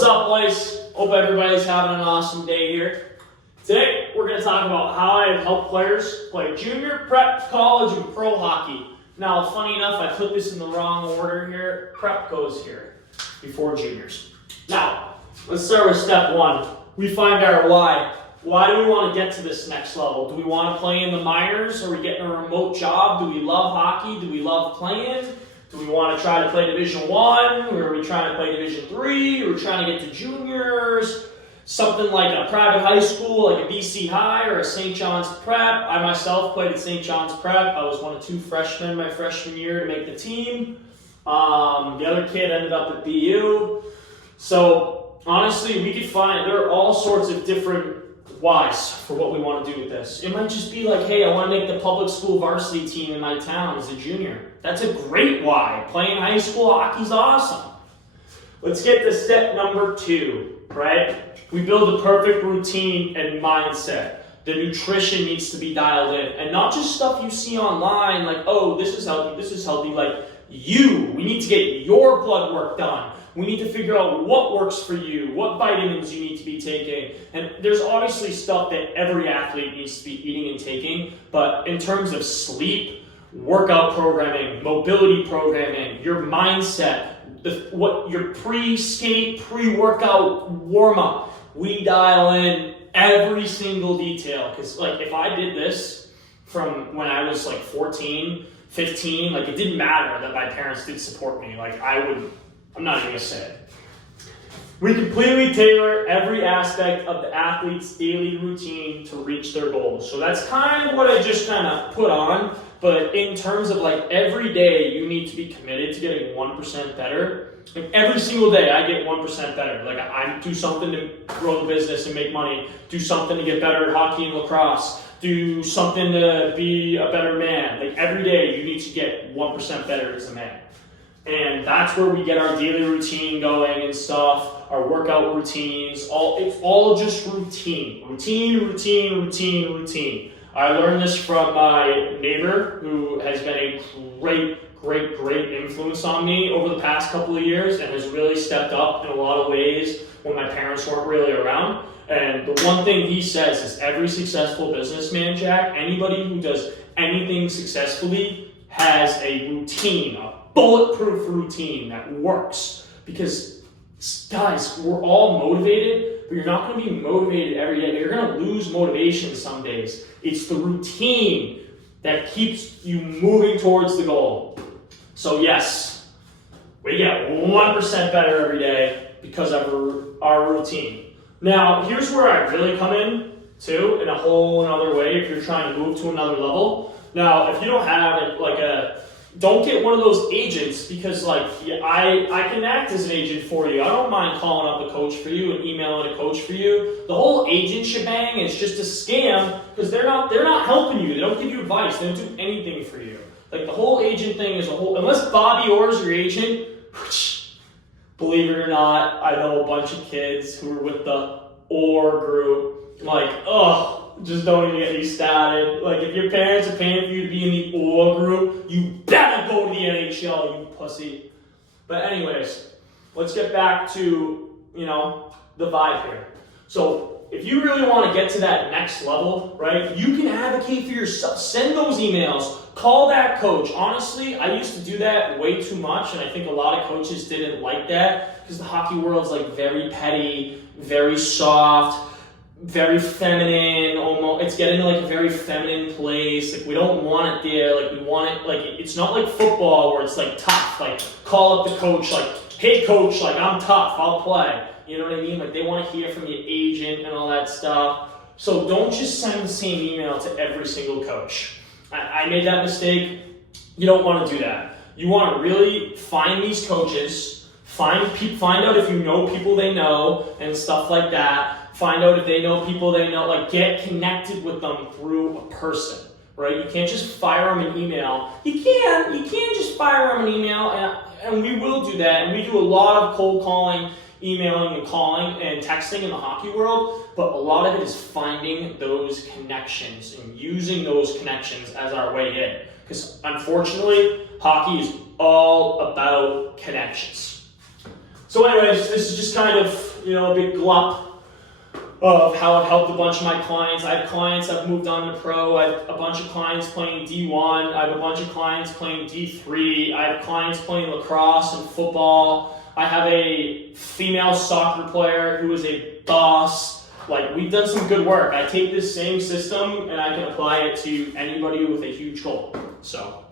What's up, boys? Hope everybody's having an awesome day here. Today, we're going to talk about how I have helped players play junior, prep, college, and pro hockey. Now, funny enough, I put this in the wrong order here. Prep goes here before juniors. Now, let's start with step one. We find our why. Why do we want to get to this next level? Do we want to play in the minors? Are we getting a remote job? Do we love hockey? Do we love playing? Do we want to try to play Division I? Or are we trying to play Division III? Or are we trying to get to juniors? Something like a private high school, like a BC High or a St. John's Prep. I myself played at St. John's Prep. I was one of two freshmen my freshman year to make the team. The other kid ended up at BU. So honestly, we could find, there are all sorts of different whys for what we want to do with this. It might just be like, hey, I want to make the public school varsity team in my town as a junior. That's a great why. Playing high school hockey's awesome. Let's get to step number 2, right? We build a perfect routine and mindset. The nutrition needs to be dialed in. And not just stuff you see online, like, oh, this is healthy. Like, we need to get your blood work done. We need to figure out what works for you, what vitamins you need to be taking. And there's obviously stuff that every athlete needs to be eating and taking, but in terms of sleep, workout programming, mobility programming, your mindset, your pre-skate, pre-workout warm-up, we dial in every single detail. Because like if I did this from when I was like 14, 15, like it didn't matter that my parents did support me. Like I'm not even gonna say it. We completely tailor every aspect of the athlete's daily routine to reach their goals. So that's kind of what I just kind of put on. But in terms of like every day, you need to be committed to getting 1% better. Like every single day, I get 1% better. Like I do something to grow the business and make money. Do something to get better at hockey and lacrosse. Do something to be a better man. Like every day, you need to get 1% better as a man. And that's where we get our daily routine going and stuff, our workout routines, it's all just routine. Routine. I learned this from my neighbor who has been a great influence on me over the past couple of years and has really stepped up in a lot of ways when my parents weren't really around. And the one thing he says is every successful businessman, Jack, anybody who does anything successfully has a routine, a bulletproof routine that works. Because guys, we're all motivated, but you're not going to be motivated every day. You're going to lose motivation some days. It's the routine that keeps you moving towards the goal. So yes, we get 1% better every day because of our routine. Now, here's where I really come in too, in a whole another way if you're trying to move to another level. Now, if you don't have don't get one of those agents because I can act as an agent for you. I don't mind calling up a coach for you and emailing a coach for you. The whole agent shebang is just a scam because they're not helping you. They don't give you advice. They don't do anything for you. Like the whole agent thing is unless Bobby Orr is your agent, believe it or not, I know a bunch of kids who are with the Orr group. Just don't even get me started. Like, if your parents are paying for you to be in the Orr group, you better go to the NHL, you pussy. But anyways, let's get back to, the vibe here. So, if you really want to get to that next level, right, you can advocate for yourself. Send those emails. Call that coach. Honestly, I used to do that way too much, and I think a lot of coaches didn't like that because the hockey world's very petty, very soft, very feminine, almost. It's getting to a very feminine place. We don't want it there. We want it it's not like football where it's tough. Call up the coach, hey coach, I'm tough, I'll play. You know what I mean? They want to hear from your agent and all that stuff. So don't just send the same email to every single coach. I made that mistake. You don't want to do that. You want to really find these coaches, find out if you know people they know and stuff like that. Find out if they know people they know, get connected with them through a person, right? You can't just fire them an email. You can just fire them an email, and we will do that, and we do a lot of cold calling, emailing and calling and texting in the hockey world, but a lot of it is finding those connections and using those connections as our way in. Because unfortunately, hockey is all about connections. So anyways, this is just kind of, a big glup of how I've helped a bunch of my clients. I have clients that have moved on to pro. I have a bunch of clients playing D1. I have a bunch of clients playing D3. I have clients playing lacrosse and football. I have a female soccer player who is a boss. Like, we've done some good work. I take this same system and I can apply it to anybody with a huge goal. So